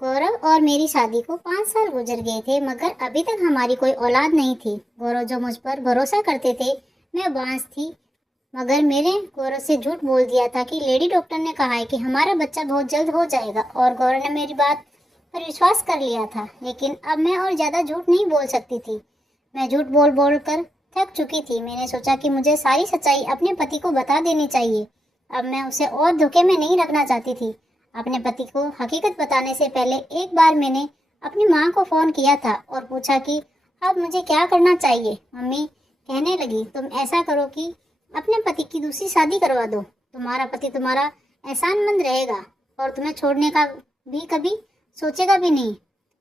गौरव और मेरी शादी को 5 साल गुजर गए थे, मगर अभी तक हमारी कोई औलाद नहीं थी। गौरव जो मुझ पर भरोसा करते थे, मैं बांस थी, मगर मेरे गौरव से झूठ बोल दिया था कि लेडी डॉक्टर ने कहा है कि हमारा बच्चा बहुत जल्द हो जाएगा, और गौरव ने मेरी बात पर विश्वास कर लिया था। लेकिन अब मैं और ज़्यादा झूठ नहीं बोल सकती थी। मैं झूठ बोल बोल कर थक चुकी थी। मैंने सोचा कि मुझे सारी सच्चाई अपने पति को बता देनी चाहिए। अब मैं उसे और धोखे में नहीं रखना चाहती थी। अपने पति को हकीकत बताने से पहले एक बार मैंने अपनी माँ को फ़ोन किया था और पूछा कि अब मुझे क्या करना चाहिए। मम्मी कहने लगी, तुम ऐसा करो कि अपने पति की दूसरी शादी करवा दो। तुम्हारा पति तुम्हारा एहसानमंद रहेगा और तुम्हें छोड़ने का भी कभी सोचेगा भी नहीं।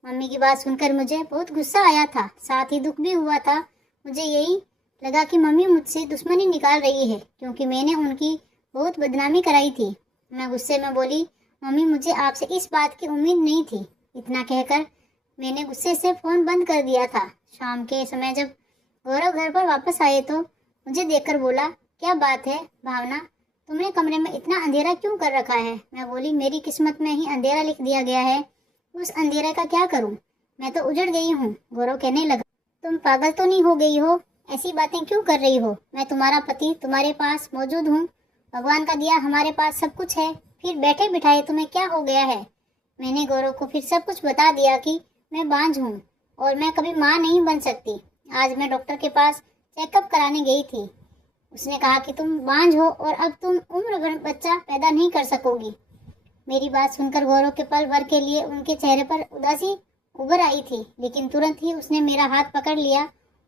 मम्मी की बात सुनकर मुझे बहुत गुस्सा आया था, साथ ही दुख भी हुआ था। मुझे यही लगा कि मम्मी मुझसे दुश्मनी निकाल रही है, क्योंकि मैंने उनकी बहुत बदनामी कराई थी। मैं गुस्से में बोली, मम्मी मुझे आपसे इस बात की उम्मीद नहीं थी। इतना कहकर मैंने गुस्से से फ़ोन बंद कर दिया था। शाम के समय जब गौरव घर पर वापस आए तो मुझे देखकर बोला, क्या बात है भावना, तुमने कमरे में इतना अंधेरा क्यों कर रखा है? मैं बोली, मेरी किस्मत में ही अंधेरा लिख दिया गया है, उस अंधेरे का क्या करूं? मैं तो उजड़ गई हूँ। गौरव कहने लगा, तुम पागल तो नहीं हो गई हो? ऐसी बातें क्यों कर रही हो? मैं तुम्हारा पति, तुम्हारे पास मौजूद हूँ। भगवान का दिया हमारे पास सब कुछ है, फिर बैठे बिठाए तुम्हें क्या हो गया है? मैंने गौरव को फिर सब कुछ बता दिया कि मैं बांझ हूँ और मैं कभी माँ नहीं बन सकती। आज मैं डॉक्टर के पास चेकअप कराने गई थी। उसने कहा कि तुम बांझ हो और अब तुम उम्र भर बच्चा पैदा नहीं कर सकोगी। मेरी बात सुनकर गौरव के पल भर के लिए उनके चेहरे पर उदासी उभर आई थी, लेकिन तुरंत ही उसने मेरा हाथ पकड़ लिया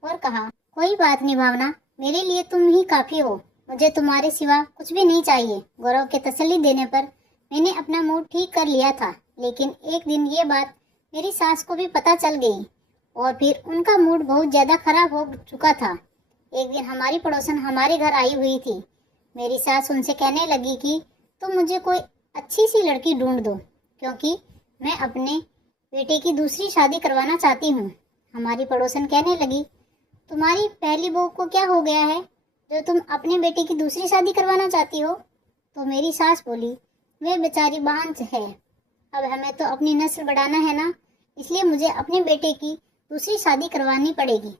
और कहा, कोई बात नहीं भावना, मेरे लिए तुम ही काफी हो। मुझे तुम्हारे सिवा कुछ भी नहीं चाहिए। गौरव के तसल्ली देने पर मैंने अपना मूड ठीक कर लिया था, लेकिन एक दिन ये बात मेरी सास को भी पता चल गई और फिर उनका मूड बहुत ज्यादा खराब हो चुका था। एक दिन हमारी पड़ोसन हमारे घर आई हुई थी। मेरी सास उनसे कहने लगी कि तुम मुझे कोई अच्छी सी लड़की ढूंढ दो, क्योंकि मैं अपने बेटे की दूसरी शादी करवाना चाहती हूँ। हमारी पड़ोसन कहने लगी, तुम्हारी पहली बहू को क्या हो गया है जो तुम अपने बेटे की दूसरी शादी करवाना चाहती हो? तो मेरी सास बोली, वे बेचारी बांझ है, अब हमें तो अपनी नस्ल बढ़ाना है ना, इसलिए मुझे अपने बेटे की दूसरी शादी करवानी पड़ेगी।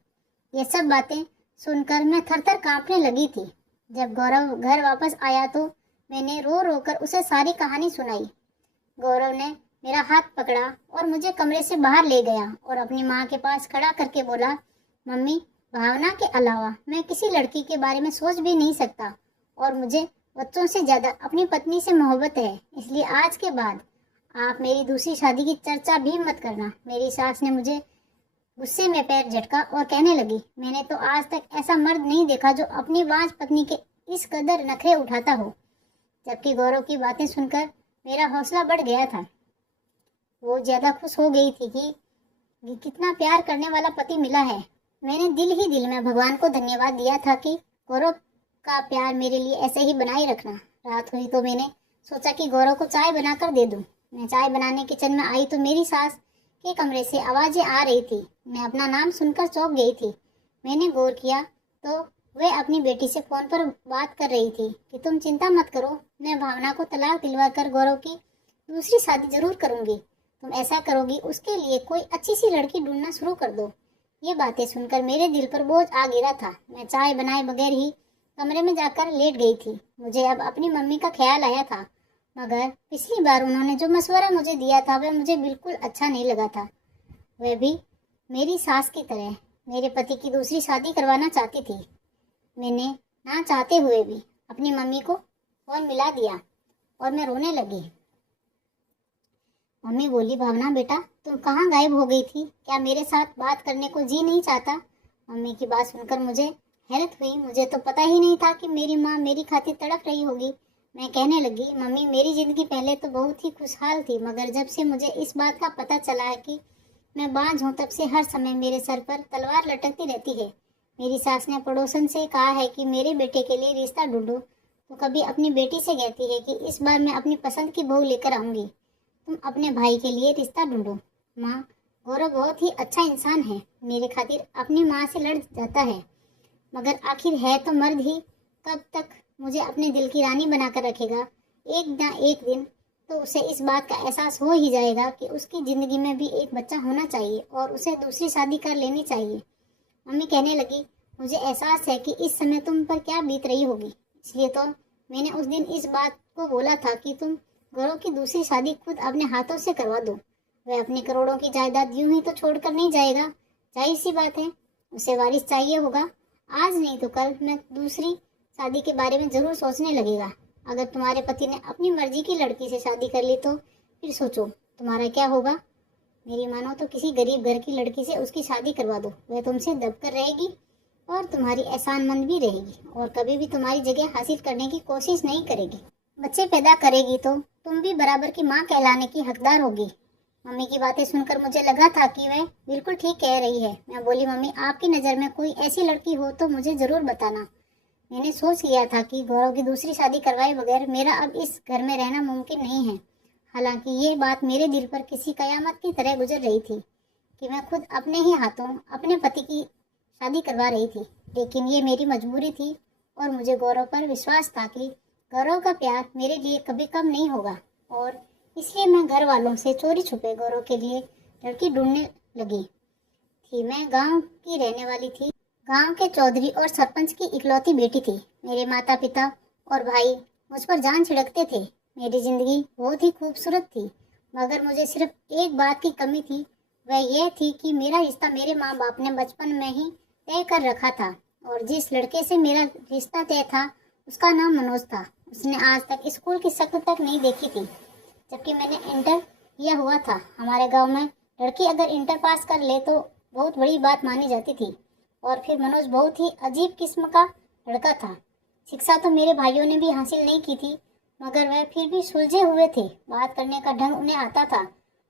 ये सब बातें सुनकर मैं थर थर कांपने लगी थी। जब गौरव घर वापस आया तो मैंने रो रो कर उसे सारी कहानी सुनाई। गौरव ने मेरा हाथ पकड़ा और मुझे कमरे से बाहर ले गया और अपनी माँ के पास खड़ा करके बोला, मम्मी, भावना के अलावा मैं किसी लड़की के बारे में सोच भी नहीं सकता और मुझे बच्चों से ज़्यादा अपनी पत्नी से मोहब्बत है, इसलिए आज के बाद आप मेरी दूसरी शादी की चर्चा भी मत करना। मेरी सास ने मुझे गुस्से में पैर झटका और कहने लगी, मैंने तो आज तक ऐसा मर्द नहीं देखा जो अपनी बांझ पत्नी के इस कदर नखरे उठाता हो। जबकि गौरव की बातें सुनकर मेरा हौसला बढ़ गया था। वो ज्यादा खुश हो गई थी कि कितना प्यार करने वाला पति मिला है। मैंने दिल ही दिल में भगवान को धन्यवाद दिया था कि गौरव का प्यार मेरे लिए ऐसे ही बनाए रखना। रात हुई तो मैंने सोचा कि गौरव को चाय बनाकर दे दूं। मैं चाय बनाने किचन में आई तो मेरी सास के कमरे से आवाजें आ रही थी। मैं अपना नाम सुनकर चौंक गई थी। मैंने गौर किया तो वे अपनी बेटी से फोन पर बात कर रही थी कि तुम चिंता मत करो, मैं भावना को तलाक दिलवा कर गौरव की दूसरी शादी जरूर करूंगी। तुम ऐसा करोगी, उसके लिए कोई अच्छी सी लड़की ढूंढना शुरू कर दो। ये बातें सुनकर मेरे दिल पर बोझ आ गिरा था। मैं चाय बनाए बगैर ही कमरे में जाकर लेट गई थी। मुझे अब अपनी मम्मी का ख्याल आया था, मगर पिछली बार उन्होंने जो मशवरा मुझे दिया था वह मुझे बिल्कुल अच्छा नहीं लगा था। वह भी मेरी सास की तरह मेरे पति की दूसरी शादी करवाना चाहती थी। मैंने ना चाहते हुए भी अपनी मम्मी को फोन मिला दिया और मैं रोने लगी। मम्मी बोली, भावना बेटा, तुम कहाँ गायब हो गई थी? क्या मेरे साथ बात करने को जी नहीं चाहता? मम्मी की बात सुनकर मुझे हैरत हुई। मुझे तो पता ही नहीं था कि मेरी माँ मेरी खातिर तड़प रही होगी। मैं कहने लगी, मम्मी, मेरी जिंदगी पहले तो बहुत ही खुशहाल थी, मगर जब से मुझे इस बात का पता चला है कि मैं बांझ हूँ, तब से हर समय मेरे सर पर तलवार लटकती रहती है। मेरी सास ने पड़ोसन से कहा है कि मेरे बेटे के लिए रिश्ता ढूंढो, तो कभी अपनी बेटी से कहती है कि इस बार मैं अपनी पसंद की बहू लेकर आऊंगी, तुम अपने भाई के लिए रिश्ता ढूंढो। माँ, गौरव बहुत ही अच्छा इंसान है, मेरे खातिर अपनी माँ से लड़ जाता है, मगर आखिर है तो मर्द ही, कब तक मुझे अपने दिल की रानी बनाकर रखेगा? एक ना एक दिन तो उसे इस बात का एहसास हो ही जाएगा कि उसकी ज़िंदगी में भी एक बच्चा होना चाहिए और उसे दूसरी शादी कर लेनी चाहिए। मम्मी कहने लगी, मुझे एहसास है कि इस समय तुम पर क्या बीत रही होगी, इसलिए तो मैंने उस दिन इस बात को बोला था कि तुम गौरव की दूसरी शादी खुद अपने हाथों से करवा दो। वह अपनी करोड़ों की जायदाद यूं ही तो छोड़कर नहीं जाएगा, जाहिर सी बात है उसे वारिस चाहिए होगा। आज नहीं तो कल मैं दूसरी शादी के बारे में जरूर सोचने लगेगा। अगर तुम्हारे पति ने अपनी मर्जी की लड़की से शादी कर ली तो फिर सोचो तुम्हारा क्या होगा। मेरी मानो तो किसी गरीब घर की लड़की से उसकी शादी करवा दो, वह तुमसे दबकर रहेगी और तुम्हारी एहसानमंद भी रहेगी और कभी भी तुम्हारी जगह हासिल करने की कोशिश नहीं करेगी। बच्चे पैदा करेगी तो तुम भी बराबर की माँ कहलाने की हकदार होगी। मम्मी की बातें सुनकर मुझे लगा था कि वह बिल्कुल ठीक कह रही है। मैं बोली, मम्मी आपकी नज़र में कोई ऐसी लड़की हो तो मुझे ज़रूर बताना। मैंने सोच लिया था कि गौरव की दूसरी शादी करवाए बगैर मेरा अब इस घर में रहना मुमकिन नहीं है। हालांकि ये बात मेरे दिल पर किसी कयामत की तरह गुजर रही थी कि मैं खुद अपने ही हाथों अपने पति की शादी करवा रही थी, लेकिन ये मेरी मजबूरी थी और मुझे गौरव पर विश्वास था कि गौरव का प्यार मेरे लिए कभी कम नहीं होगा और इसलिए मैं घर वालों से चोरी छुपे गौरव के लिए लड़की ढूंढने लगी थी। मैं गांव की रहने वाली थी, गांव के चौधरी और सरपंच की इकलौती बेटी थी। मेरे माता पिता और भाई मुझ पर जान छिड़कते थे। मेरी जिंदगी बहुत ही खूबसूरत थी, मगर मुझे सिर्फ एक बात की कमी थी, वह यह थी कि मेरा रिश्ता मेरे माँ बाप ने बचपन में ही तय कर रखा था और जिस लड़के से मेरा रिश्ता तय था उसका नाम मनोज था। उसने आज तक स्कूल की शक्ल तक नहीं देखी थी, जबकि मैंने इंटर किया हुआ था। हमारे गांव में लड़की अगर इंटर पास कर ले तो बहुत बड़ी बात मानी जाती थी और फिर मनोज बहुत ही अजीब किस्म का लड़का था। शिक्षा तो मेरे भाइयों ने भी हासिल नहीं की थी, मगर वह फिर भी सुलझे हुए थे। बात करने का ढंग उन्हें आता था।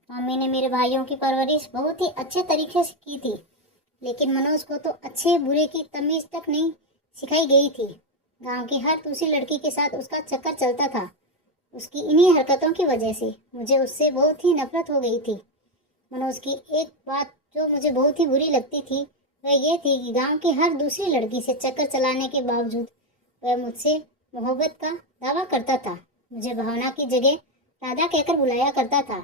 मम्मी ने मेरे भाइयों की परवरिश बहुत ही अच्छे तरीके से की थी, लेकिन मनोज को तो अच्छे बुरे की तमीज तक नहीं सिखाई गई थी। गांव की हर दूसरी लड़की के साथ उसका चक्कर चलता था। उसकी इन्हीं हरकतों की वजह से मुझे उससे बहुत ही नफरत हो गई थी। मनोज की एक बात जो मुझे बहुत ही बुरी लगती थी वह ये थी कि गांव की हर दूसरी लड़की से चक्कर चलाने के बावजूद वह मुझसे मोहब्बत का दावा करता था। मुझे भावना की जगह राधा कहकर बुलाया करता था।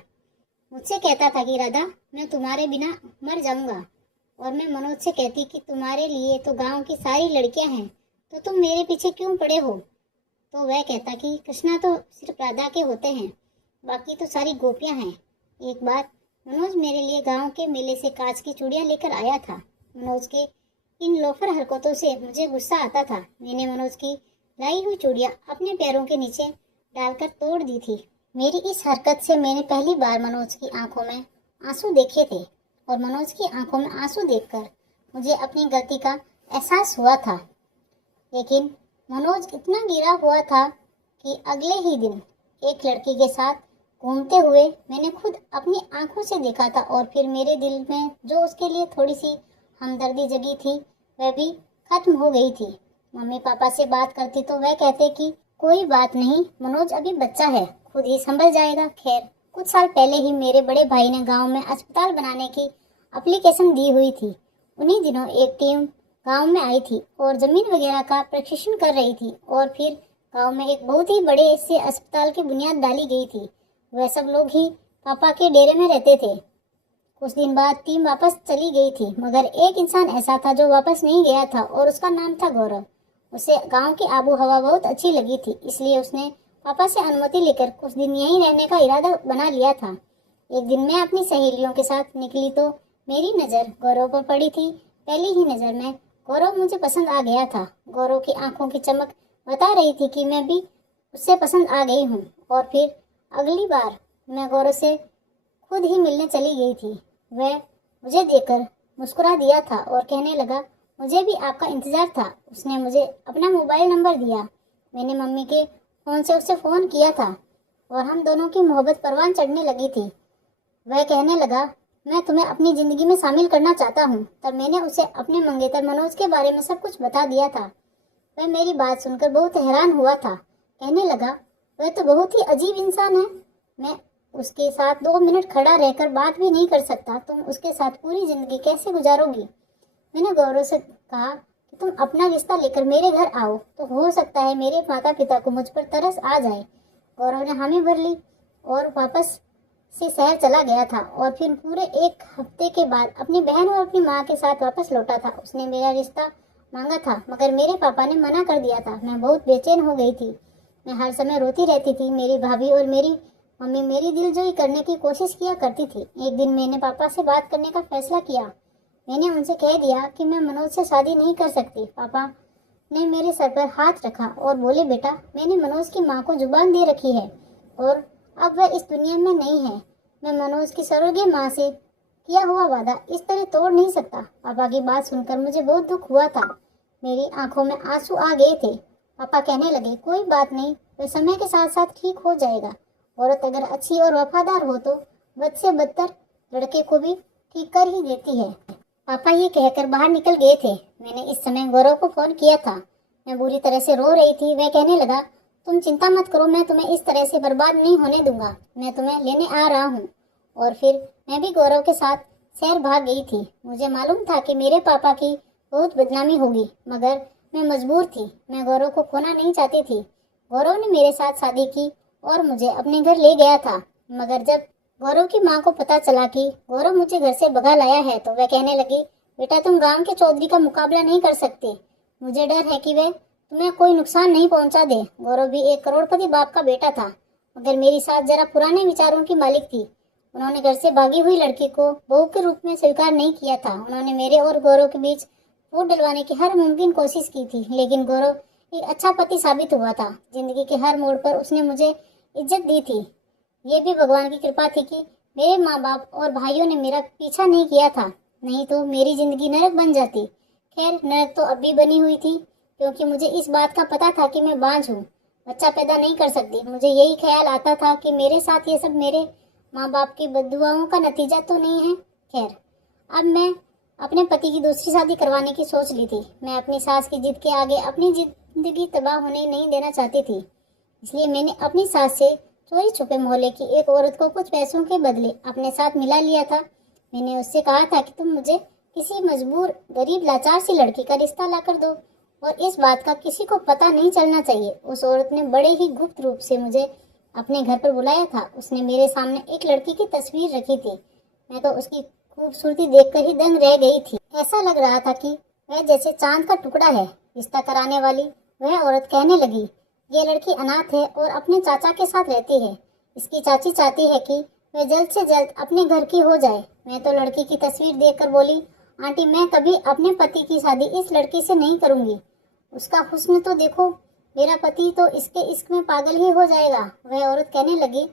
मुझसे कहता था कि राधा, मैं तुम्हारे बिना मर जाऊंगा, और मैं मनोज से कहती कि तुम्हारे लिए तो गांव की सारी लड़कियां हैं, तो तुम मेरे पीछे क्यों पड़े हो। तो वह कहता कि कृष्णा तो सिर्फ राधा के होते हैं, बाकी तो सारी गोपियां हैं। एक बार मनोज मेरे लिए गांव के मेले से कांच की चूड़ियां लेकर आया था। मनोज के इन लोफर हरकतों से मुझे गुस्सा आता था। मैंने मनोज की लाई हुई चूड़ियां अपने पैरों के नीचे डालकर तोड़ दी थी। मेरी इस हरकत से मैंने पहली बार मनोज की आंखों में आंसू देखे थे और मनोज की आंखों में आंसू देखकर मुझे अपनी गलती का एहसास हुआ था। लेकिन मनोज इतना गिरा हुआ था कि अगले ही दिन एक लड़की के साथ घूमते हुए मैंने खुद अपनी आंखों से देखा था और फिर मेरे दिल में जो उसके लिए थोड़ी सी हमदर्दी जगी थी वह भी खत्म हो गई थी। मम्मी पापा से बात करती तो वह कहते कि कोई बात नहीं, मनोज अभी बच्चा है, खुद ही संभल जाएगा। खैर, कुछ साल पहले ही मेरे बड़े भाई ने गांव में अस्पताल बनाने की एप्लीकेशन दी हुई थी। उन्हीं दिनों एक टीम गांव में आई थी और जमीन वगैरह का प्रशिक्षण कर रही थी और फिर गांव में एक बहुत ही बड़े से अस्पताल की बुनियाद डाली गई थी। वह सब लोग ही पापा के डेरे में रहते थे। कुछ दिन बाद टीम वापस चली गई थी, मगर एक इंसान ऐसा था जो वापस नहीं गया था और उसका नाम था गौरव। उसे गांव की आबो हवा बहुत अच्छी लगी थी, इसलिए उसने पापा से अनुमति लेकर कुछ दिन यहीं रहने का इरादा बना लिया था। एक दिन मैं अपनी सहेलियों के साथ निकली तो मेरी नज़र गौरव पर पड़ी थी। पहली ही नज़र में गौरव मुझे पसंद आ गया था। गौरव की आंखों की चमक बता रही थी कि मैं भी उससे पसंद आ गई हूँ। और फिर अगली बार मैं गौरव से खुद ही मिलने चली गई थी। वह मुझे देखकर मुस्कुरा दिया था और कहने लगा, मुझे भी आपका इंतज़ार था। उसने मुझे अपना मोबाइल नंबर दिया। मैंने मम्मी के फ़ोन से उसे फ़ोन किया था और हम दोनों की मोहब्बत परवान चढ़ने लगी थी। वह कहने लगा, मैं तुम्हें अपनी ज़िंदगी में शामिल करना चाहता हूँ। तब मैंने उसे अपने मंगेतर मनोज के बारे में सब कुछ बता दिया था। वह मेरी बात सुनकर बहुत हैरान हुआ था। कहने लगा, वह तो बहुत ही अजीब इंसान है, मैं उसके साथ 2 मिनट खड़ा रहकर बात भी नहीं कर सकता, तुम उसके साथ पूरी ज़िंदगी कैसे गुजारोगी। मैंने गौरव से कहा कि तुम अपना रिश्ता लेकर मेरे घर आओ तो हो सकता है मेरे माता पिता को मुझ पर तरस आ जाए। गौरव ने हामी भर ली और वापस से शहर चला गया था और फिर पूरे 1 हफ्ते के बाद अपनी बहन और अपनी माँ के साथ वापस लौटा था। उसने मेरा रिश्ता मांगा था मगर मेरे पापा ने मना कर दिया था। मैं बहुत बेचैन हो गई थी। मैं हर समय रोती रहती थी। मेरी भाभी और मेरी मम्मी मेरी दिलजोई करने की कोशिश किया करती थी। एक दिन मैंने पापा से बात करने का फैसला किया। मैंने उनसे कह दिया कि मैं मनोज से शादी नहीं कर सकती। पापा ने मेरे सर पर हाथ रखा और बोले, बेटा, मैंने मनोज की माँ को जुबान दे रखी है और अब वह इस दुनिया में नहीं है। मैं मनोज की सरोगे माँ से किया हुआ वादा इस तरह तोड़ नहीं सकता। पापा की बात सुनकर मुझे बहुत दुख हुआ था। मेरी आंखों में आंसू आ गए थे। पापा कहने लगे, कोई बात नहीं, वह समय के साथ साथ ठीक हो जाएगा। औरत अगर अच्छी और वफादार हो तो बद से बदतर लड़के को भी ठीक कर ही देती है। पापा ये कहकर बाहर निकल गए थे। मैंने इस समय गौरव को फोन किया था। मैं बुरी तरह से रो रही थी। वह कहने लगा, तुम चिंता मत करो, मैं तुम्हें इस तरह से बर्बाद नहीं होने दूंगा। मैं तुम्हें लेने आ रहा हूँ। और फिर मैं भी गौरव के साथ शहर भाग गई थी। मुझे मालूम था कि मेरे पापा की बहुत बदनामी होगी मगर मैं मजबूर थी। मैं गौरव को खोना नहीं चाहती थी। गौरव ने मेरे साथ शादी की और मुझे अपने घर ले गया था। मगर जब गौरव की माँ को पता चला कि गौरव मुझे घर से भगा लाया है तो वह कहने लगी, बेटा, तुम गांव के चौधरी का मुकाबला नहीं कर सकते। मुझे डर है कि वह तुम्हें कोई नुकसान नहीं पहुंचा दे। गौरव भी एक करोड़पति बाप का बेटा था मगर मेरी सास जरा पुराने विचारों की मालिक थी। उन्होंने घर से भागी हुई लड़की को बहू के रूप में स्वीकार नहीं किया था। उन्होंने मेरे और गौरव के बीच फूट डलवाने की हर मुमकिन कोशिश की थी। लेकिन गौरव एक अच्छा पति साबित हुआ था। जिंदगी के हर मोड़ पर उसने मुझे इज्जत दी थी। ये भी भगवान की कृपा थी कि मेरे माँ बाप और भाइयों ने मेरा पीछा नहीं किया था, नहीं तो मेरी जिंदगी नरक बन जाती। खैर, नरक तो अब भी बनी हुई थी क्योंकि मुझे इस बात का पता था कि मैं बांझ हूँ, बच्चा पैदा नहीं कर सकती। मुझे यही ख्याल आता था कि मेरे साथ ये सब मेरे माँ बाप की बद्दुआओं का नतीजा तो नहीं है। खैर, अब मैं अपने पति की दूसरी शादी करवाने की सोच ली थी। मैं अपनी सास की जिद के आगे अपनी जिंदगी तबाह होने नहीं देना चाहती थी। इसलिए मैंने अपनी सास से चोरी छुपे मोहल्ले की एक औरत को कुछ पैसों के बदले अपने साथ मिला लिया था। मैंने उससे कहा था कि तुम मुझे किसी मजबूर, गरीब, लाचार सी लड़की का रिश्ता ला कर दो और इस बात का किसी को पता नहीं चलना चाहिए। उस औरत ने बड़े ही गुप्त रूप से मुझे अपने घर पर बुलाया था। उसने मेरे सामने एक लड़की की तस्वीर रखी थी। मैं तो उसकी खूबसूरती देखकर ही दंग रह गई थी। ऐसा लग रहा था कि वह जैसे चांद का टुकड़ा है। रिश्ता कराने वाली वह औरत कहने लगी, ये लड़की अनाथ है और अपने चाचा के साथ रहती है। इसकी चाची चाहती है कि वह जल्द से जल्द अपने घर की हो जाए। मैं तो लड़की की तस्वीर देखकर बोली, आंटी, मैं कभी अपने पति की शादी इस लड़की से नहीं करूंगी। उसका हुस्न तो देखो, मेरा पति तो इसके इश्क में पागल ही हो जाएगा। वह औरत कहने लगी,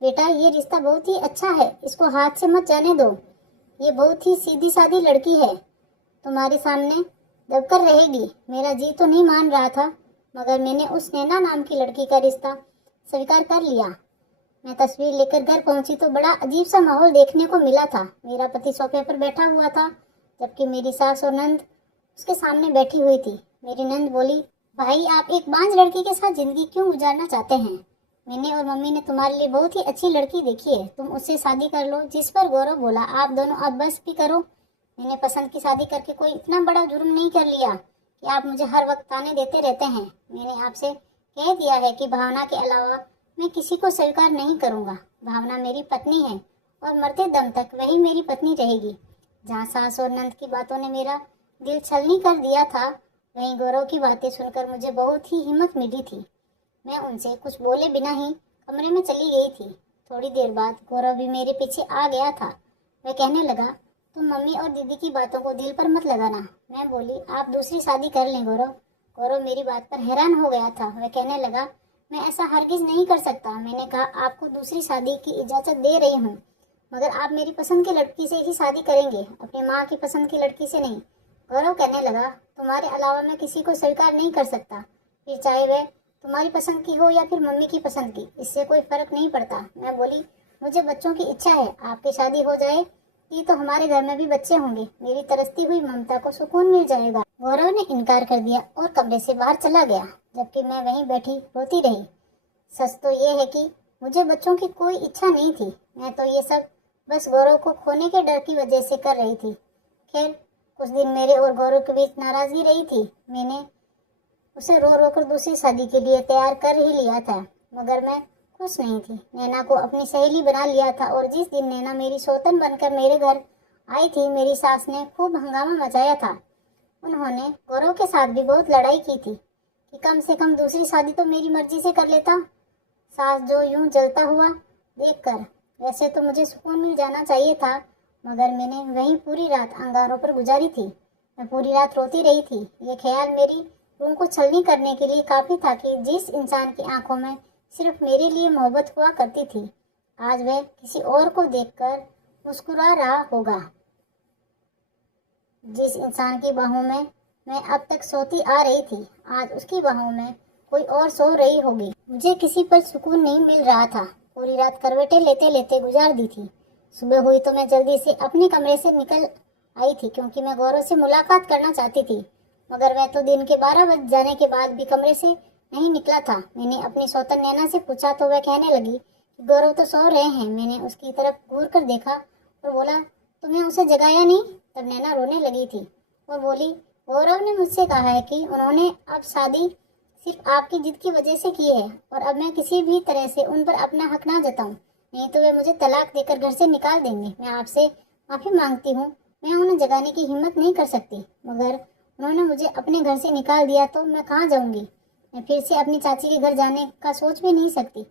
बेटा, ये रिश्ता बहुत ही अच्छा है, इसको हाथ से मत जाने दो। ये बहुत ही सीधी सादी लड़की है, तुम्हारे सामने दबकर रहेगी। मेरा जी तो नहीं मान रहा था मगर मैंने उस नैना नाम की लड़की का रिश्ता स्वीकार कर लिया। मैं तस्वीर लेकर घर पहुंची तो बड़ा अजीब सा माहौल देखने को मिला था। मेरा पति सोफे पर बैठा हुआ था जबकि मेरी सास और नंद उसके सामने बैठी हुई थी। मेरी नंद बोली, भाई, आप एक बांझ लड़की के साथ जिंदगी क्यों गुजारना चाहते हैं? मैंने और मम्मी ने तुम्हारे लिए बहुत ही अच्छी लड़की देखी है, तुम उससे शादी कर लो। जिस पर गौरव बोला, आप दोनों अब बस भी करो। मैंने पसंद की शादी करके कोई इतना बड़ा जुर्म नहीं कर लिया कि आप मुझे हर वक्त ताने देते रहते हैं। मैंने आपसे कह दिया है कि भावना के अलावा मैं किसी को स्वीकार नहीं करूंगा। भावना मेरी पत्नी है और मरते दम तक वही मेरी पत्नी रहेगी। जहाँ सास और नंद की बातों ने मेरा दिल छलनी कर दिया था, वहीं गौरव की बातें सुनकर मुझे बहुत ही हिम्मत मिली थी। मैं उनसे कुछ बोले बिना ही कमरे में चली गई थी। थोड़ी देर बाद गौरव भी मेरे पीछे आ गया था। वह कहने लगा, तुम मम्मी और दीदी की बातों को दिल पर मत लगाना। मैं बोली, आप दूसरी शादी कर लें गौरव। गौरव मेरी बात पर हैरान हो गया था। वह कहने लगा, मैं ऐसा हरगिज नहीं कर सकता। मैंने कहा, आपको दूसरी शादी की इजाज़त दे रही हूँ मगर आप मेरी पसंद की लड़की से ही शादी करेंगे, अपनी माँ की पसंद की लड़की से नहीं। गौरव कहने लगा, तुम्हारे अलावा मैं किसी को स्वीकार नहीं कर सकता, फिर चाहे वह तुम्हारी पसंद की हो या फिर मम्मी की पसंद की, इससे कोई फर्क नहीं पड़ता। मैं बोली, मुझे बच्चों की इच्छा है, आपकी शादी हो जाए कि तो हमारे घर में भी बच्चे होंगे, मेरी तरसती हुई ममता को सुकून मिल जाएगा। गौरव ने इनकार कर दिया और कमरे से बाहर चला गया जबकि मैं वहीं बैठी रोती रही। सच तो ये है कि मुझे बच्चों की कोई इच्छा नहीं थी। मैं तो ये सब बस गौरव को खोने के डर की वजह से कर रही थी। खैर, कुछ दिन मेरे और गौरव के बीच नाराजगी रही थी। मैंने उसे रो रो कर दूसरी शादी के लिए तैयार कर ही लिया था मगर मैं खुश नहीं थी। नैना को अपनी सहेली बना लिया था और जिस दिन नैना मेरी सौतन बनकर मेरे घर आई थी, मेरी सास ने खूब हंगामा मचाया था। उन्होंने गौरव के साथ भी बहुत लड़ाई की थी कि कम से कम दूसरी शादी तो मेरी मर्जी से कर लेता। सास जो यूं जलता हुआ देखकर वैसे तो मुझे सुकून मिल जाना चाहिए था, मगर मैंने वहीं पूरी रात अंगारों पर गुजारी थी। मैं पूरी रात रोती रही थी। ये ख्याल मेरी रूह को छलनी करने के लिए काफ़ी था कि जिस इंसान की आंखों में सिर्फ मेरे लिए मोहब्बत हुआ करती थी, आज वह किसी और को देखकर मुस्कुरा रहा होगा। जिस इंसान की बाहों में मैं अब तक सोती आ रही थी, आज उसकी बाहों में कोई और सो रही होगी। मुझे किसी पर सुकून नहीं मिल रहा था। पूरी रात करवटें लेते लेते गुजार दी थी। सुबह हुई तो मैं जल्दी से अपने कमरे से निकल आई थी क्योंकि मैं गौरव से मुलाकात करना चाहती थी, मगर वह तो दिन के 12 बज जाने के बाद भी कमरे से नहीं निकला था। मैंने अपनी सौतन नैना से पूछा तो वह कहने लगी कि गौरव तो सो रहे हैं। मैंने उसकी तरफ घूर कर देखा और बोला, तुमने उसे जगाया नहीं? तब नैना रोने लगी थी और बोली, गौरव ने मुझसे कहा है कि उन्होंने अब शादी सिर्फ आपकी जिद की वजह से की है और अब मैं किसी भी तरह से उन पर अपना हक ना जताऊं, नहीं तो वे मुझे तलाक देकर घर से निकाल देंगे। मैं आपसे माफ़ी मांगती हूँ, मैं उन्हें जगाने की हिम्मत नहीं कर सकती, मगर उन्होंने मुझे अपने घर से निकाल दिया तो मैं कहाँ जाऊँगी? मैं फिर से अपनी चाची के घर जाने का सोच भी नहीं सकती।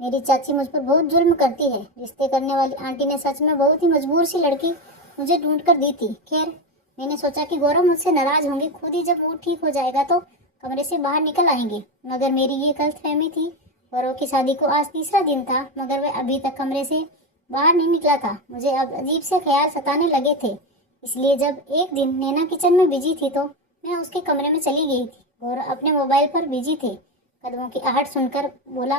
मेरी चाची मुझ पर बहुत जुल्म करती है। रिश्ते करने वाली आंटी ने सच में बहुत ही मजबूर सी लड़की मुझे ढूंढ कर दी थी। खैर, मैंने सोचा कि गौरव मुझसे नाराज होंगे, खुद ही जब मूड ठीक हो जाएगा तो कमरे से बाहर निकल आएंगे, मगर मेरी ये गलतफहमी थी। गौरव की शादी को आज तीसरा दिन था, मगर वह अभी तक कमरे से बाहर नहीं निकला था। मुझे अब अजीब से ख्याल सताने लगे थे। इसलिए जब एक दिन नैना किचन में बिजी थी तो मैं उसके कमरे में चली गई थी। गौरव अपने मोबाइल पर बिजी थे। कदमों की आहट सुनकर बोला,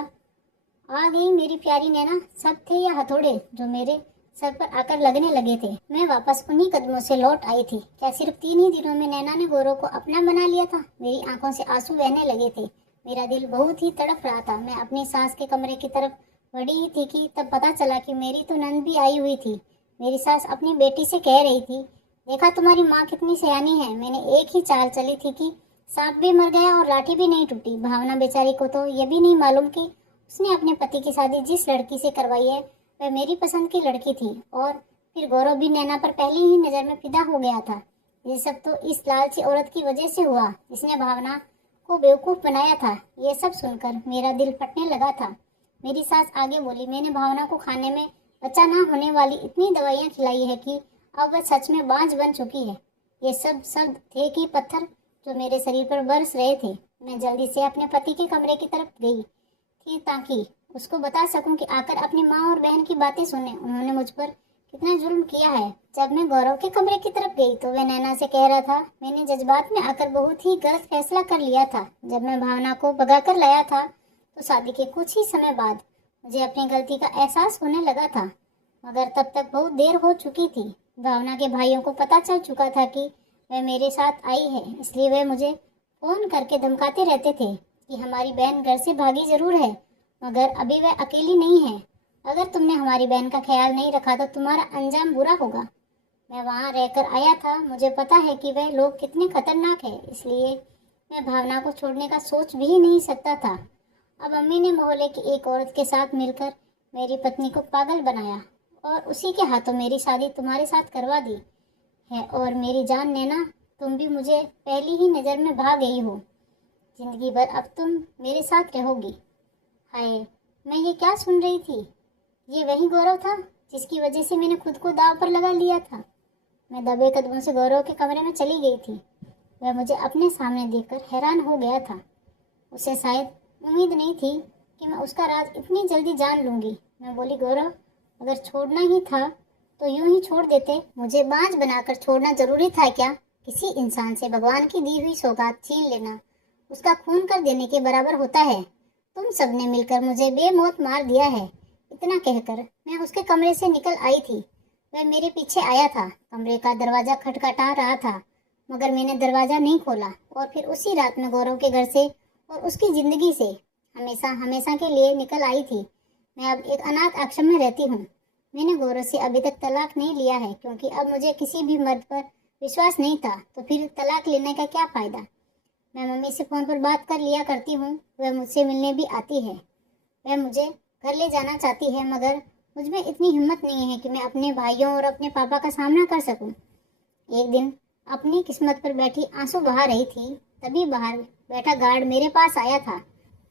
आ गई मेरी प्यारी नैना। सब थे या हथौड़े जो मेरे सर पर आकर लगने लगे थे? मैं वापस उन्हीं कदमों से लौट आई थी। क्या सिर्फ 3 ही दिनों में नैना ने गौरव को अपना बना लिया था? मेरी आंखों से आंसू बहने लगे थे। मेरा दिल बहुत ही तड़प रहा था। मैं अपनी सास के कमरे की तरफ बढ़ी ही थी कि तब पता चला कि मेरी तो नंद भी आई हुई थी। मेरी सास अपनी बेटी से कह रही थी, देखा तुम्हारी माँ कितनी सयानी है। मैंने एक ही चाल चली थी कि सांप भी मर गया और लाठी भी नहीं टूटी। भावना बेचारी को तो ये भी नहीं मालूम कि उसने अपने पति की शादी जिस लड़की से करवाई है वह मेरी पसंद की लड़की थी, और फिर गौरव भी नैना पर पहली ही नज़र में फिदा हो गया था। ये सब तो इस लालची औरत की वजह से हुआ जिसने भावना को बेवकूफ़ बनाया था। ये सब सुनकर मेरा दिल फटने लगा था। मेरी सास आगे बोली, मैंने भावना को खाने में बच्चा ना होने वाली इतनी दवाइयाँ खिलाई है कि अब वह सच में बांझ बन चुकी है। ये सब शब्द थे कि पत्थर जो मेरे शरीर पर बरस रहे थे। मैं जल्दी से अपने पति के कमरे की तरफ गई थी ताकि उसको बता सकूं कि आकर अपनी माँ और बहन की बातें सुने। उन्होंने मुझ पर कितना जुल्म किया है। जब मैं गौरव के कमरे की तरफ गई तो वह नैना से कह रहा था, मैंने जज्बात में आकर बहुत ही गलत फैसला कर लिया था। जब मैं भावना को भगा कर लाया था तो शादी के कुछ ही समय बाद मुझे अपनी गलती का एहसास होने लगा था, मगर तब तक बहुत देर हो चुकी थी। भावना के भाइयों को पता चल चुका था कि वह मेरे साथ आई है, इसलिए वह मुझे फ़ोन करके धमकाते रहते थे कि हमारी बहन घर से भागी जरूर है, मगर अभी वह अकेली नहीं है। अगर तुमने हमारी बहन का ख्याल नहीं रखा तो तुम्हारा अंजाम बुरा होगा। मैं वहाँ रहकर आया था, मुझे पता है कि वह लोग कितने खतरनाक हैं, इसलिए मैं भावना को छोड़ने का सोच भी नहीं सकता था। अब अम्मी ने मोहल्ले की एक औरत के साथ मिलकर मेरी पत्नी को पागल बनाया और उसी के हाथों मेरी शादी तुम्हारे साथ करवा दी है। और मेरी जान नैना, तुम भी मुझे पहली ही नज़र में भा गई हो। जिंदगी भर अब तुम मेरे साथ रहोगी। हाय, मैं ये क्या सुन रही थी? ये वही गौरव था जिसकी वजह से मैंने खुद को दांव पर लगा लिया था। मैं दबे कदमों से गौरव के कमरे में चली गई थी। वह मुझे अपने सामने देखकर हैरान हो गया था। उसे शायद उम्मीद नहीं थी कि मैं उसका राज इतनी जल्दी जान लूँगी। मैं बोली, गौरव, अगर छोड़ना ही था तो यूं ही छोड़ देते। मुझे बांझ बनाकर छोड़ना जरूरी था क्या? किसी इंसान से भगवान की दी हुई सौगात छीन लेना उसका खून कर देने के बराबर होता है। तुम सबने मिलकर मुझे बेमौत मार दिया है। इतना कहकर मैं उसके कमरे से निकल आई थी। वह मेरे पीछे आया था। कमरे का दरवाजा खटखटा रहा था, मगर मैंने दरवाजा नहीं खोला और फिर उसी रात में गौरव के घर से और उसकी जिंदगी से हमेशा हमेशा के लिए निकल आई थी। मैं अब एक अनाथ आश्रम में रहती हूँ। मैंने गौरव से अभी तक तलाक नहीं लिया है क्योंकि अब मुझे किसी भी मर्द पर विश्वास नहीं था, तो फिर तलाक लेने का क्या फ़ायदा। मैं मम्मी से फ़ोन पर बात कर लिया करती हूँ, वह मुझसे मिलने भी आती है। वह मुझे घर ले जाना चाहती है, मगर मुझ में इतनी हिम्मत नहीं है कि मैं अपने भाइयों और अपने पापा का सामना कर सकूं। एक दिन अपनी किस्मत पर बैठी आंसू बहा रही थी, तभी बाहर बैठा गार्ड मेरे पास आया था।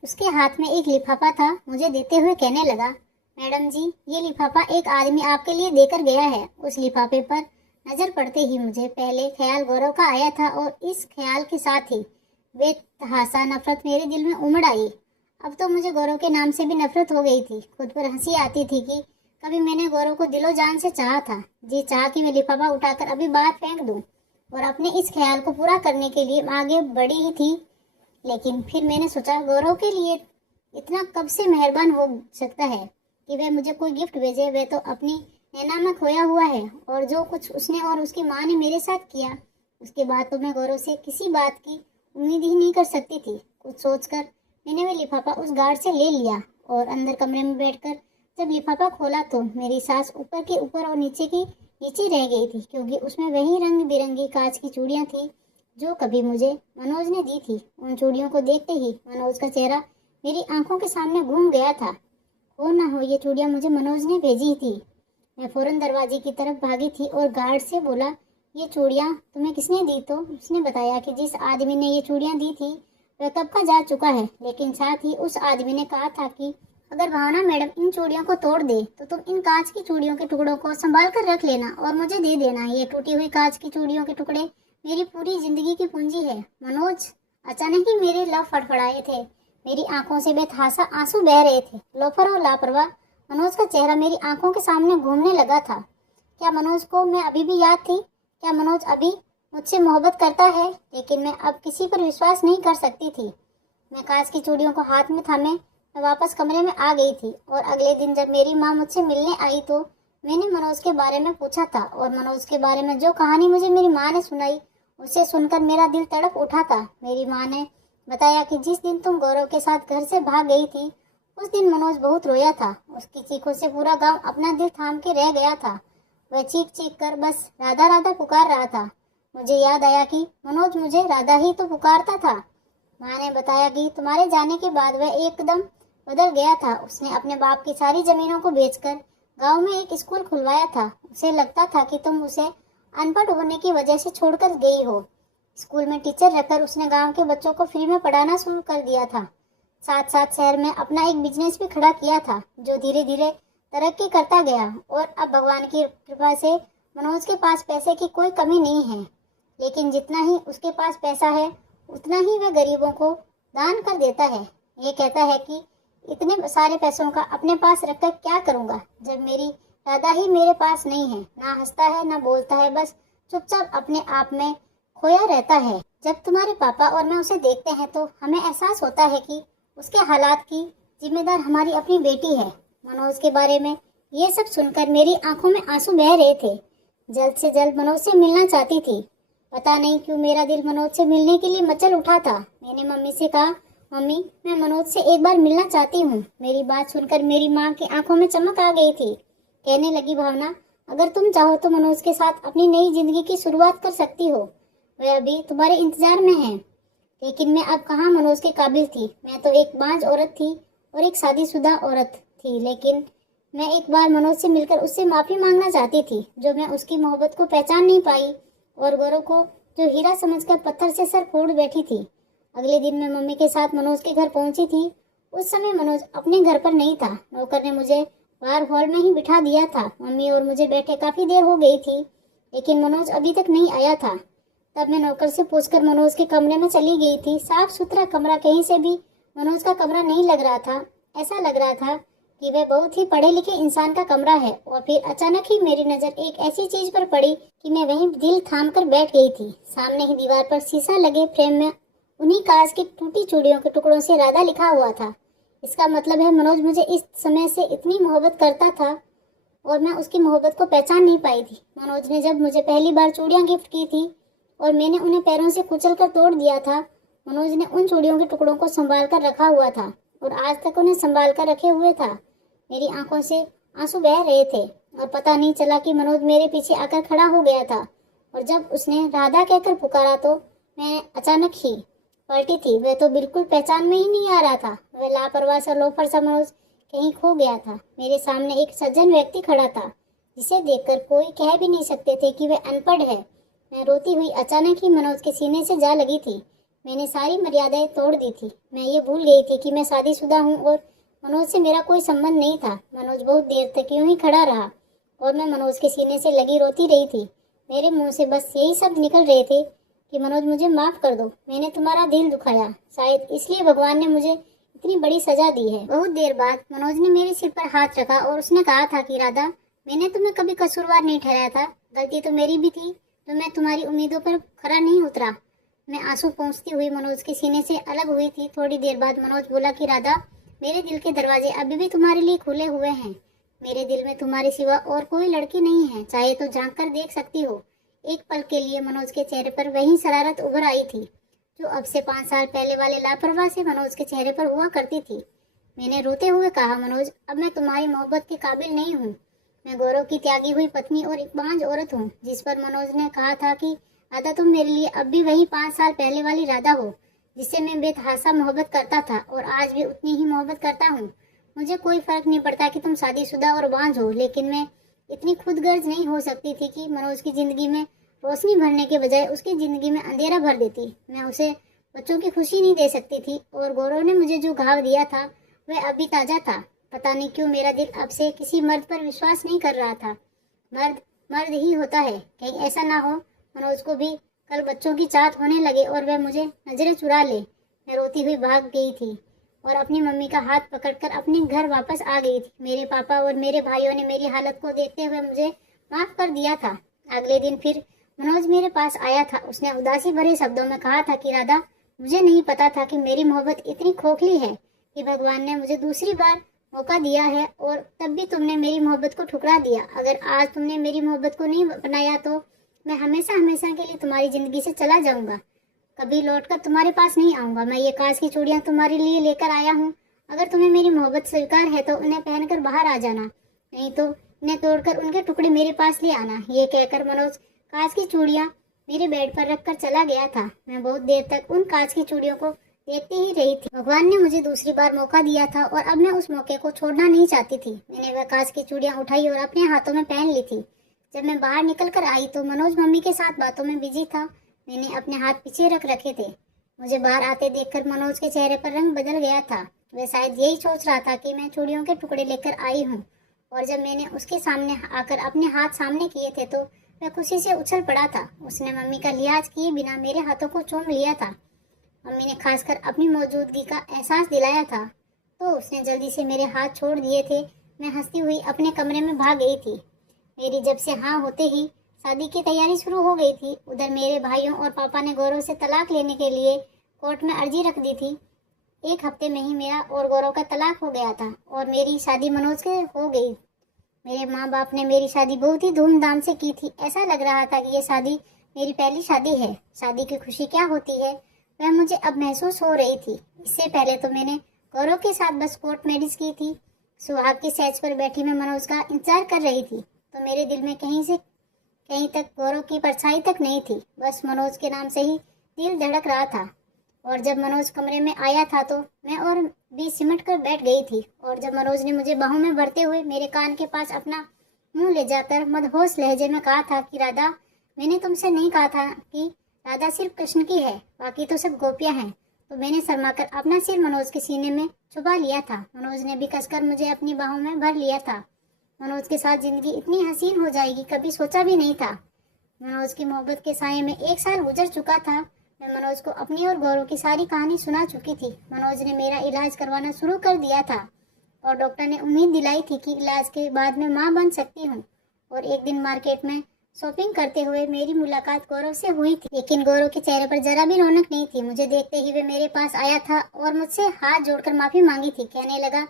उसके हाथ में एक लिफाफा था। मुझे देते हुए कहने लगा, मैडम जी, ये लिफाफा एक आदमी आपके लिए देकर गया है। उस लिफाफे पर नजर पड़ते ही मुझे पहले ख्याल गौरव का आया था और इस ख्याल के साथ ही बेतहासा नफरत मेरे दिल में उमड़ आई। अब तो मुझे गौरव के नाम से भी नफरत हो गई थी। खुद पर हंसी आती थी कि कभी मैंने गौरव को दिलो जान से चाहा था। जी चाह कि मैं लिफाफा उठाकर अभी बाहर फेंक दूं और अपने इस ख्याल को पूरा करने के लिए आगे बढ़ी ही थी। लेकिन फिर मैंने सोचा, गौरव के लिए इतना कब से मेहरबान हो सकता है कि वह मुझे कोई गिफ्ट भेजे। वह तो अपनी नैना में खोया हुआ है और जो कुछ उसने और उसकी माँ ने मेरे साथ किया, उसके बाद तो मैं गौरव से किसी बात की उम्मीद ही नहीं कर सकती थी। कुछ सोचकर मैंने वह लिफाफा उस गार्ड से ले लिया और अंदर कमरे में बैठकर जब लिफाफा खोला तो मेरी सांस ऊपर के ऊपर और नीचे की नीचे रह गई थी, क्योंकि उसमें वही रंग बिरंगी कांच की चूड़ियां थी जो कभी मुझे मनोज ने दी थी। उन चूड़ियों को देखते ही मनोज का चेहरा मेरी आंखों के सामने घूम गया था। हो ना हो, ये चूड़ियां मुझे मनोज ने भेजी थी। मैं फौरन दरवाजे की तरफ भागी थी और गार्ड से बोला, ये चूड़ियां तुम्हें किसने दी? तो उसने बताया कि जिस आदमी ने ये चूड़ियां दी थी वह कब का जा चुका है, लेकिन साथ ही उस आदमी ने कहा था कि अगर भावना मैडम इन चूड़ियों को तोड़ दे तो तुम इन कांच की चूड़ियों के टुकड़ों को संभाल कर रख लेना और मुझे दे देना। ये टूटी हुई कांच की चूड़ियों के टुकड़े मेरी पूरी जिंदगी की पूंजी है। मनोज, अचानक ही मेरे लव फड़फड़ाए थे। मेरी आंखों से बेतहासा आंसू बह रहे थे। लोफर और लापरवाह मनोज का चेहरा मेरी आंखों के सामने घूमने लगा था। क्या मनोज को मैं अभी भी याद थी? क्या मनोज अभी मुझसे मोहब्बत करता है? लेकिन मैं अब किसी पर विश्वास नहीं कर सकती थी। मैं कांच की चूड़ियों को हाथ में थामे मैं वापस कमरे में आ गई थी और अगले दिन जब मेरी माँ मुझसे मिलने आई तो मैंने मनोज के बारे में पूछा था और मनोज के बारे में जो कहानी मुझे मेरी माँ ने सुनाई उसे सुनकर मेरा दिल तड़प उठा था। मेरी माँ ने बताया कि जिस दिन तुम गौरव के साथ घर से भाग गई थी उस दिन मनोज बहुत रोया था। उसकी चीखों से पूरा गांव अपना दिल थाम के रह गया था। वह चीख चीख कर बस राधा राधा पुकार रहा था। मुझे याद आया कि मनोज मुझे राधा ही तो पुकारता था। माँ ने बताया कि तुम्हारे जाने के बाद वह एकदम बदल गया था। उसने अपने बाप की सारी जमीनों को बेचकर गांव में एक स्कूल खुलवाया था। उसे लगता था कि तुम उसे अनपढ़ होने की वजह से छोड़कर गई हो। स्कूल में टीचर रखकर उसने गांव के बच्चों को फ्री में पढ़ाना शुरू कर दिया था। साथ साथ शहर में अपना एक बिजनेस भी खड़ा किया था जो धीरे धीरे तरक्की करता गया। और अब भगवान की कृपा से मनोज के पास पैसे की कोई कमी नहीं है, लेकिन जितना ही उसके पास पैसा है उतना ही वह गरीबों को दान कर देता है। ये कहता है कि इतने सारे पैसों का अपने पास रखकर क्या करूँगा जब मेरी राधा ही मेरे पास नहीं है। ना हंसता है ना बोलता है, बस चुपचाप अपने आप में खोया रहता है। जब तुम्हारे पापा और मैं उसे देखते हैं तो हमें एहसास होता है कि उसके हालात की जिम्मेदार हमारी अपनी बेटी है। मनोज के बारे में ये सब सुनकर मेरी आंखों में आंसू बह रहे थे। जल्द से जल्द मनोज से मिलना चाहती थी। पता नहीं क्यों मेरा दिल मनोज से मिलने के लिए मचल उठा था। मैंने मम्मी से कहा, मम्मी मैं मनोज से एक बार मिलना चाहती हूँ। मेरी बात सुनकर मेरी माँ की आंखों में चमक आ गई थी। कहने लगी, भावना अगर तुम चाहो तो मनोज के साथ अपनी नई जिंदगी की शुरुआत कर सकती हो। वह अभी तुम्हारे इंतजार में है। लेकिन मैं अब कहाँ मनोज के काबिल थी। मैं तो एक बांझ औरत थी और एक शादीशुदा औरत थी। लेकिन मैं एक बार मनोज से मिलकर उससे माफी मांगना चाहती थी जो मैं उसकी मोहब्बत को पहचान नहीं पाई और गौरव को जो हीरा समझकर पत्थर से सर फोड़ बैठी थी। अगले दिन मैं मम्मी के साथ मनोज के घर पहुंची थी। उस समय मनोज अपने घर पर नहीं था। नौकर ने मुझे बाहर हॉल में ही बिठा दिया था। मम्मी और मुझे बैठे काफी देर हो गई थी, लेकिन मनोज अभी तक नहीं आया था। तब मैं नौकर से पूछकर मनोज के कमरे में चली गई थी। साफ सुथरा कमरा, कहीं से भी मनोज का कमरा नहीं लग रहा था। ऐसा लग रहा था कि वह बहुत ही पढ़े लिखे इंसान का कमरा है। और फिर अचानक ही मेरी नजर एक ऐसी चीज पर पड़ी कि मैं वहीं दिल थाम कर बैठ गई थी। सामने ही दीवार पर शीशा लगे फ्रेम में उन्हीं कांच की टूटी चूड़ियों के टुकड़ों से राधा लिखा हुआ था। इसका मतलब है मनोज मुझे इस समय से इतनी मोहब्बत करता था और मैं उसकी मोहब्बत को पहचान नहीं पाई थी। मनोज ने जब मुझे पहली बार चूड़ियां गिफ्ट की थी और मैंने उन्हें पैरों से कुचल कर तोड़ दिया था, मनोज ने उन चूड़ियों के टुकड़ों को संभाल कर रखा हुआ था और आज तक उन्हें संभाल कर रखे हुए था। मेरी आंखों से आंसू बह रहे थे और पता नहीं चला कि मनोज मेरे पीछे आकर खड़ा हो गया था। और जब उसने राधा कहकर पुकारा तो मैं अचानक ही पलटी थी। वह तो बिल्कुल पहचान में ही नहीं आ रहा था। वह लापरवाह सा लोफर सा मनोज कहीं खो गया था। मेरे सामने एक सज्जन व्यक्ति खड़ा था, जिसे देखकर कोई कह भी नहीं सकते थे कि वह अनपढ़ है। मैं रोती हुई अचानक ही मनोज के सीने से जा लगी थी। मैंने सारी मर्यादाएं तोड़ दी थी। मैं ये भूल गई थी कि मैं शादीशुदा हूँ और मनोज से मेरा कोई संबंध नहीं था। मनोज बहुत देर तक यूं ही खड़ा रहा और मैं मनोज के सीने से लगी रोती रही थी। मेरे मुंह से बस यही शब्द निकल रहे थे कि मनोज, मुझे माफ कर दो, मैंने तुम्हारा दिल दुखाया। शायद इसलिए भगवान ने मुझे इतनी बड़ी सजा दी है। बहुत देर बाद मनोज ने मेरे सिर पर हाथ रखा और उसने कहा था कि राधा, मैंने तुम्हें कभी कसूरवार नहीं ठहराया था। गलती तो मेरी भी थी, तो मैं तुम्हारी उम्मीदों पर खरा नहीं उतरा। मैं आंसू पोंछती हुई मनोज के सीने से अलग हुई थी। थोड़ी देर बाद मनोज बोला कि राधा, मेरे दिल के दरवाजे अभी भी तुम्हारे लिए खुले हुए हैं। मेरे दिल में तुम्हारे सिवा और कोई लड़की नहीं है, चाहे तो झांक कर देख सकती हो। एक पल के लिए मनोज के चेहरे पर वही शरारत उभर आई थी जो अब से 5 साल पहले वाले लापरवाह से मनोज के चेहरे पर हुआ करती थी। मैंने रोते हुए कहा, मनोज, अब मैं तुम्हारी मोहब्बत के काबिल नहीं हूँ। मैं गौरव की त्यागी हुई पत्नी और एक बांझ औरत हूँ। जिस पर मनोज ने कहा था कि राधा, तुम मेरे लिए अब भी वही 5 साल पहले वाली राधा हो जिससे मैं बेतहाशा मोहब्बत करता था और आज भी उतनी ही मोहब्बत करता हूँ। मुझे कोई फर्क नहीं पड़ता कि तुम शादीशुदा और बांझ हो, लेकिन मैं इतनी खुदगर्ज नहीं हो सकती थी कि मनोज की जिंदगी में रोशनी भरने के बजाय उसकी जिंदगी में अंधेरा भर देती। मैं उसे बच्चों की खुशी नहीं दे सकती थी और गौरव ने मुझे जो घाव दिया था वह अभी ताजा था। पता नहीं क्यों मेरा दिल अब से किसी मर्द पर विश्वास नहीं कर रहा था। मर्द मर्द ही होता है। कहीं ऐसा ना हो मनोज को भी कल बच्चों की चाहत होने लगे और वह मुझे नजरें चुरा ले। मैं रोती हुई भाग गई थी और अपनी मम्मी का हाथ पकड़कर अपने घर वापस आ गई थी। मेरे पापा और मेरे भाइयों ने मेरी हालत को देखते हुए मुझे माफ कर दिया था। अगले दिन फिर मनोज मेरे पास आया था। उसने उदासी भरे शब्दों में कहा था कि राधा, मुझे नहीं पता था कि मेरी मोहब्बत इतनी खोखली है कि भगवान ने मुझे दूसरी बार मौका दिया है और तब भी तुमने मेरी मोहब्बत को ठुकरा दिया। अगर आज तुमने मेरी मोहब्बत को नहीं अपनाया तो मैं हमेशा हमेशा के लिए तुम्हारी जिंदगी से चला जाऊंगा। कभी लौटकर तुम्हारे पास नहीं आऊंगा। मैं ये कांच की चूड़ियां तुम्हारे लिए लेकर आया हूँ। अगर तुम्हें मेरी मोहब्बत स्वीकार है तो उन्हें पहनकर बाहर आ जाना, नहीं तो इन्हें तोड़कर उनके टुकड़े मेरे पास ले आना। ये कहकर मनोज कांच की चूड़ियां मेरे बेड पर रखकर चला गया था। मैं बहुत देर तक उन कांच की चूड़ियों को देखती ही रही थी। भगवान ने मुझे दूसरी बार मौका दिया था और अब मैं उस मौके को छोड़ना नहीं चाहती थी। मैंने वह कांच की चूड़ियां उठाई और अपने हाथों में पहन ली थी। जब मैं बाहर निकल कर आई तो मनोज मम्मी के साथ बातों में बिजी था। मैंने अपने हाथ पीछे रख रखे थे। मुझे बाहर आते देखकर मनोज के चेहरे पर रंग बदल गया था। वह शायद यही सोच रहा था कि मैं चूड़ियों के टुकड़े लेकर आई हूँ, और जब मैंने उसके सामने आकर अपने हाथ सामने किए थे तो वह खुशी से उछल पड़ा था। उसने मम्मी का लिहाज किए बिना मेरे हाथों को चूम लिया था। मम्मी ने खासकर अपनी मौजूदगी का एहसास दिलाया था तो उसने जल्दी से मेरे हाथ छोड़ दिए थे। मैं हंसती हुई अपने कमरे में भाग गई थी। मेरी जब से हाँ होते ही शादी की तैयारी शुरू हो गई थी। उधर मेरे भाइयों और पापा ने गौरव से तलाक लेने के लिए कोर्ट में अर्जी रख दी थी। 1 हफ्ते में ही मेरा और गौरव का तलाक हो गया था और मेरी शादी मनोज के हो गई। मेरे माँ बाप ने मेरी शादी बहुत ही धूमधाम से की थी। ऐसा लग रहा था कि ये शादी मेरी पहली शादी है। शादी की खुशी क्या होती है वह मुझे अब महसूस हो रही थी। इससे पहले तो मैंने गौरव के साथ बस कोर्ट मैरिज की थी। सुहाग की सेज पर बैठी मैं मनोज का इंतजार कर रही थी तो मेरे दिल में कहीं से कहीं तक गौरव की परछाई तक नहीं थी। बस मनोज के नाम से ही दिल धड़क रहा था। और जब मनोज कमरे में आया था तो मैं और भी सिमट कर बैठ गई थी। और जब मनोज ने मुझे बाहों में भरते हुए मेरे कान के पास अपना मुंह ले जाकर मदहोश लहजे में कहा था कि राधा, मैंने तुमसे नहीं कहा था कि राधा सिर्फ कृष्ण की है, बाकी तो सब गोपियां हैं। तो मैंने शर्माकर अपना सिर मनोज के सीने में छुपा लिया था। मनोज ने भी कसकर मुझे अपनी बाहों में भर लिया था। मनोज के साथ जिंदगी इतनी हसीन हो जाएगी कभी सोचा भी नहीं था। मनोज की मोहब्बत के साये में 1 साल गुजर चुका था। मैं मनोज को अपनी और गौरव की सारी कहानी सुना चुकी थी। मनोज ने मेरा इलाज करवाना शुरू कर दिया था और डॉक्टर ने उम्मीद दिलाई थी कि इलाज के बाद मैं माँ बन सकती हूँ। और एक दिन मार्केट में शॉपिंग करते हुए मेरी मुलाकात गौरव से हुई थी, लेकिन गौरव के चेहरे पर जरा भी रौनक नहीं थी। मुझे देखते ही वे मेरे पास आया था और मुझसे हाथ जोड़कर माफी मांगी थी। कहने लगा,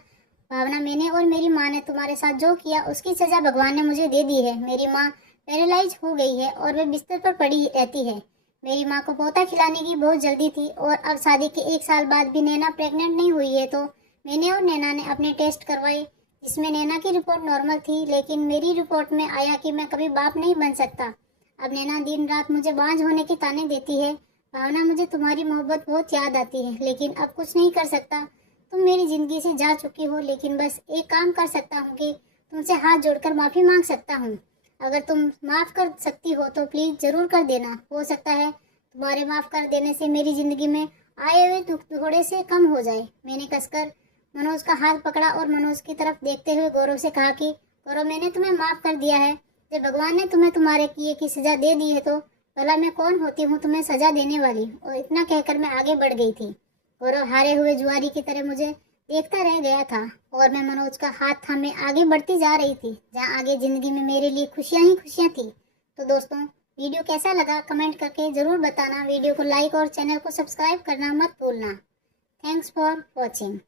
भावना, मैंने और मेरी माँ ने तुम्हारे साथ जो किया उसकी सजा भगवान ने मुझे दे दी है। मेरी माँ पैरालाइज हो गई है और वे बिस्तर पर पड़ी रहती है। मेरी माँ को पोता खिलाने की बहुत जल्दी थी और अब शादी के 1 साल बाद भी नैना प्रेग्नेंट नहीं हुई है। तो मैंने और नैना ने अपने टेस्ट करवाए जिसमें नैना की रिपोर्ट नॉर्मल थी, लेकिन मेरी रिपोर्ट में आया कि मैं कभी बाप नहीं बन सकता। अब नैना दिन रात मुझे बांझ होने के ताने देती है। भावना, मुझे तुम्हारी मोहब्बत बहुत याद आती है, लेकिन अब कुछ नहीं कर सकता। तुम मेरी ज़िंदगी से जा चुकी हो, लेकिन बस एक काम कर सकता हूँ कि तुमसे हाथ जोड़कर माफ़ी मांग सकता हूँ। अगर तुम माफ़ कर सकती हो तो प्लीज़ ज़रूर कर देना। हो सकता है तुम्हारे माफ़ कर देने से मेरी ज़िंदगी में आए हुए दुख थोड़े से कम हो जाए। मैंने कसकर मनोज का हाथ पकड़ा और मनोज की तरफ देखते हुए गौरव से कहा कि गौरव, मैंने तुम्हें माफ़ कर दिया है। जब भगवान ने तुम्हें तुम्हारे किए की सज़ा दे दी है तो भला मैं कौन होती हूँ तुम्हें सज़ा देने वाली। और इतना कहकर मैं आगे बढ़ गई थी। गौरव हारे हुए जुआरी की तरह मुझे देखता रह गया था और मैं मनोज का हाथ थामे आगे बढ़ती जा रही थी, जहाँ आगे जिंदगी में मेरे लिए खुशियां ही खुशियां थी। तो दोस्तों, वीडियो कैसा लगा कमेंट करके ज़रूर बताना। वीडियो को लाइक और चैनल को सब्सक्राइब करना मत भूलना। Thanks for watching.